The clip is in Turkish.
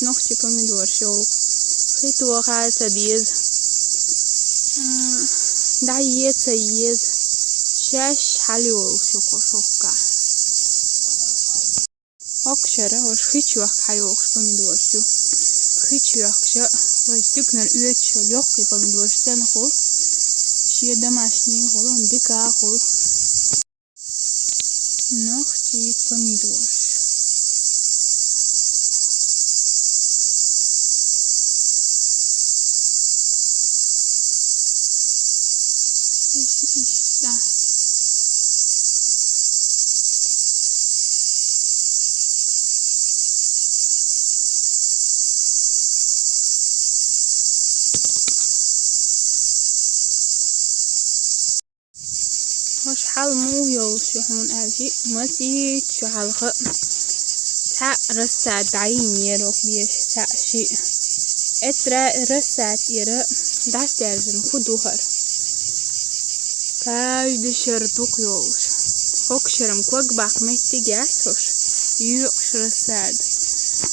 nog ci pomidor ook. Giet door gaat ze deze. Daar jeet ze jeet. Şaş halio şoka. Akşara hoş hiç yok hayok pomidor şu. Hiç yok şu. Ve tükner üç yok ki pomidor sen hol. Şiye домашний hol on dika hol. Nog ci pomidor. İşte. Hoş hal mu yol şu hun elçi. Masi şu halka. Ta rasa daim yerok bir ta şi. Etra rasat yere. Das dersin huduhar. Kay dışarı dokuyor. Hokşarım kog bak metti gatoş. Yok rasad.